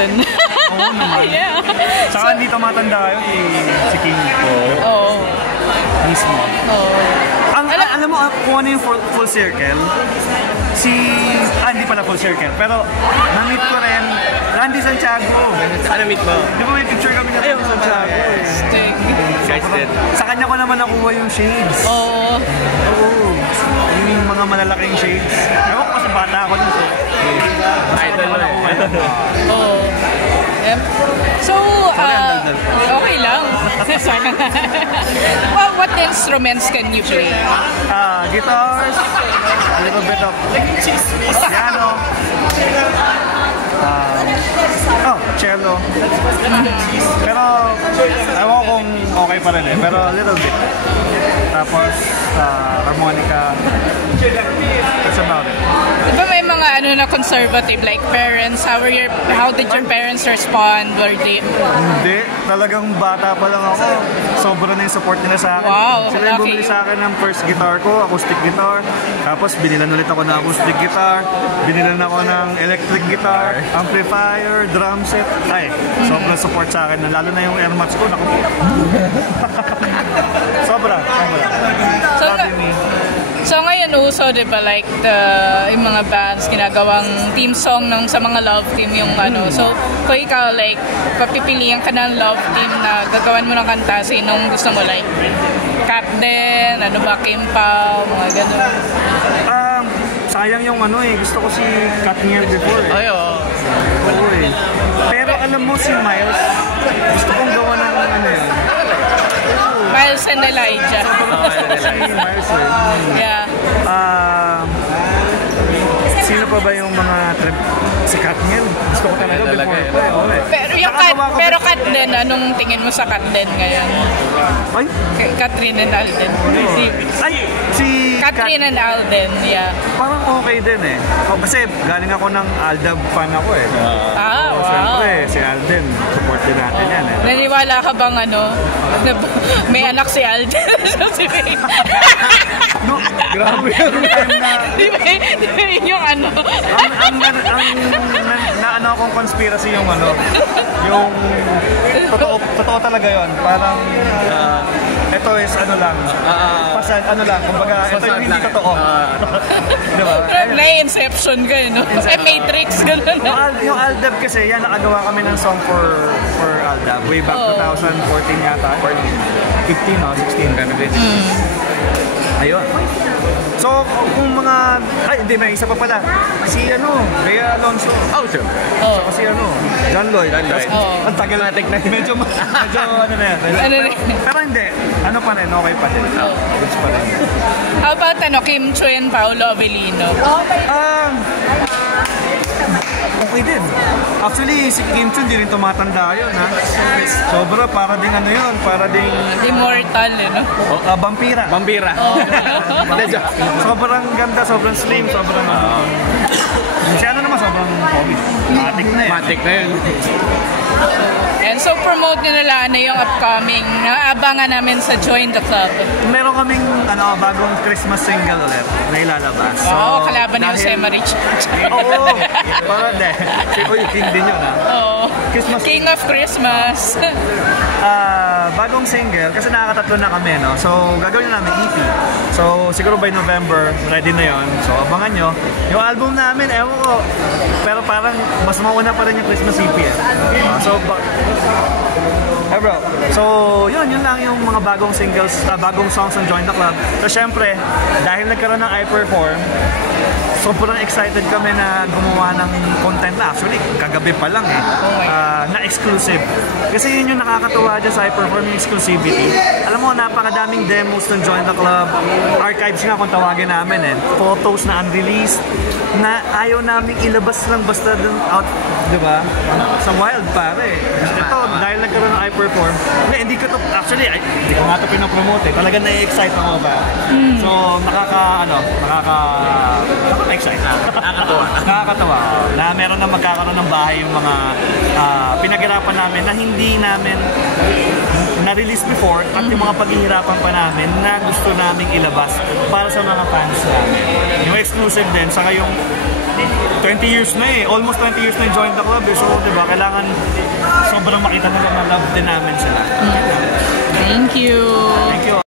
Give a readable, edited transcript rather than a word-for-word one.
Oo naman. Yeah. Saka hindi tumatanda yun si King. Oo. Mismo. Oo. Alam mo kung ano yung full circle? Hindi pala full circle, pero na-meet ko rin Randy Santiago. Ano meet mo? Di ba may picture kami na Randy Santiago? Sting. Guys din. Sa kanya ko naman nakuha yung shades. Oo. Oo. Yung mga malalaking shades. Ewan ko kasi bata ako dun. Idol mo eh. Oo. Yep. So, okay lang. Well, what instruments can you play? Guitars, a little bit of piano, cello. Pero, ewan ko kung okay pa rin pero a little bit. Tapos, harmonica. That's about it. Diba may mga na conservative like parents? How did your parents respond? Were they... Hindi. Talagang bata pa lang ako. Sobra na yung support nila sa akin. Wow, sila yung bumili sa akin ng first guitar ko, acoustic guitar. Tapos binilan ulit ako ng acoustic guitar. Binilan ako ng electric guitar, amplifier, drum set. Ay, sobrang support sa akin. Lalo na yung air mats ko. Naku. Sobra. So ngayon uso, di ba, like yung mga bands ginagawang theme song sa mga love team yung So kung ikaw like papipilian ka ng love team na gagawan mo ng kanta, sinong gusto mo, like Kat din, Kim Pao, mga ganun? Sayang yung gusto ko si Katniel before Ay, oo. Oo Pero alam mo si Miles, gusto kong gawa ng yun. Miles and Elijah. Miles Yeah. Sino pa ba yung mga trip? Si Katniel. Gusto ko talaga before ko Pero Kat din, anong tingin mo sa Kat din ngayon? Ay? Catherine and Alden. Si Catherine and Alden, yeah. Parang okay din kasi galing ako ng Aldab fan ako Wow. Siyempre, si Alden, support din natin yan Naniwala ka bang may anak si Alden? No, grabe yung time na... Di ba yung ang akong conspiracy yung totoo talaga yon. Parang ito is kumbaga ito yung hindi totoo. Diba? Na-inception ka Matrix, gano'n. Yung Aldab kasi, yan nakagawa kami ng song for Aldab way back 2014 yata. 15 o 16 kind of it. Ayun. So, kung hindi, may isa pa pala. Si Bea Alonso. Sure. So, si John Lloyd. Ang tagal natin na. Medyo na yan. Pero hindi. Pa rin, okay pa rin. Goods pa rin. How about Kim Chu and Paolo Avellino? Okay din. Actually, si Kim Chu hindi rin tumatanda yun, Sobra, para ding para ding... Immortal, Vampira. Sobrang ganda, sobrang slim, sobrang... Si naman, sobrang COVID. Matik na yun. And so promote nyo nila yung upcoming abangan namin sa Join the Club. Meron kaming bagong Christmas single ulit na ilalabas. Kalaban yung Sema Rich. Oo. Parang yung king din yun King of Christmas. Bagong single kasi nakakatatlo na kami So gagawin namin EP. So siguro by November ready na yon. So abangan nyo. Yung album namin ewan ko. Pero parang mas mauna pa rin yung Christmas EP bro. So, yun lang yung mga bagong singles, bagong songs ng Join the Club. So, syempre, dahil nagkaroon ng iPerform, sobrang excited kami na gumawa ng content na actually, kagabi pa lang na exclusive. Kasi yun yung nakakatuwa dyan sa iPerform, yung exclusivity. Alam mo, napakadaming demos ng Join the Club, archives nga kung tawagin namin photos na unreleased, na ayaw namin ilabas lang basta dun out, diba? Sa wild pare. Ito, dahil nagkaroon ng iPerform, hindi ko to, actually, hindi ko nga ito pinapromote talagang na-excite ako ba? So, nakaka-excite. Nakakatawa. Na meron na magkakaroon ng bahay yung mga pinaghirapan namin na hindi namin na-release before at yung mga paghihirapan pa namin na gusto naming ilabas para sa mga fans namin. Yung exclusive din, saka yung 20 years na almost 20 years na join the club so diba, kailangan sobrang makita nila na love din namin sila. Thank you!